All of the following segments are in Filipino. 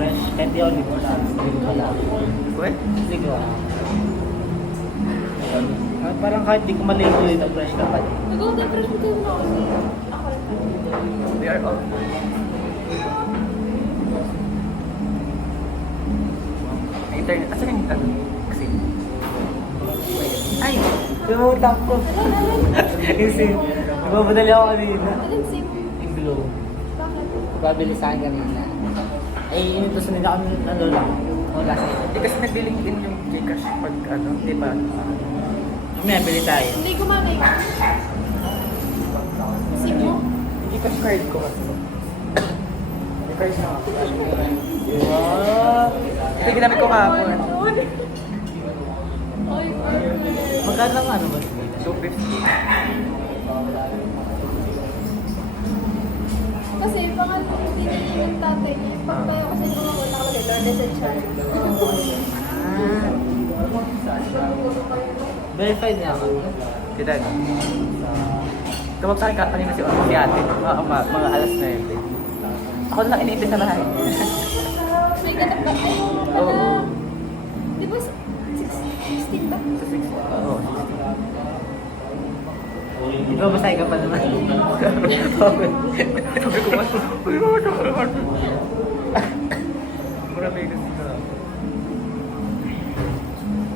fresh. Kahit di ako ligo na. Ligo pala. What? Ligo ako. Parang kahit di ko maligo dito, fresh ka pa din. Nag-golden fresh mo kayo na kasi. Ako rin. We are off. Internet. Asa ka nito? Kasi. Ay! Pinutang ko. Kasi, nagmamadali ako kanina. Anong sim? Yung blue. Bakit? Babili sa akin kanina. Eh, inutos na nila kami ano lang. Wala sa iyo. Kasi nag-link din yung Gcash pag ano, di ba? May bili tayo. Hindi gumanay. Sim mo? Gcash card ko kasi. May card na ako. What? Ito ginamit ko kahapon. Ay, perfect. Magkano ang ano ba? 250. Kasi pangalan hindi niya yung tatay niya. Pag tayo kasi mga wala ka lagi, Lourdes and Child. Ah. Verified niya ako. Kita no? Tumag sa akin kanina si ate. Mga alas 9. Ako na lang iniipit sa bahay. May ganap ka. Ay, Oo. pala. Di ba 16 ba? Sa 6. Oo. Ikaw masaya ka pa naman. Sabi ko mas. Uy, mga Marami kasi ka.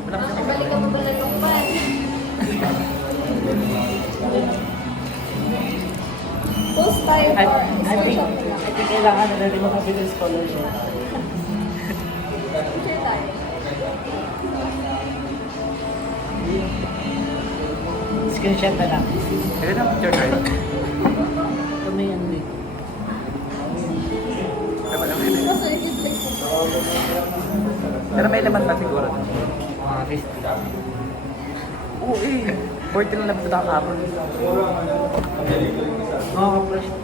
Wala kasi Balik ka pa pala yung pan. Post tayo I for think, scholarship na lang. I think kailangan na natin makabili ng scholarship. Picture tayo. Screenshot na lang. Ito na picture card. Kami ano dito. Tama naman. Kasi yung Facebook. Pero may laman pa siguro. Mga 50. Oo eh. 14 na lang punta kahapon. Mga fresh.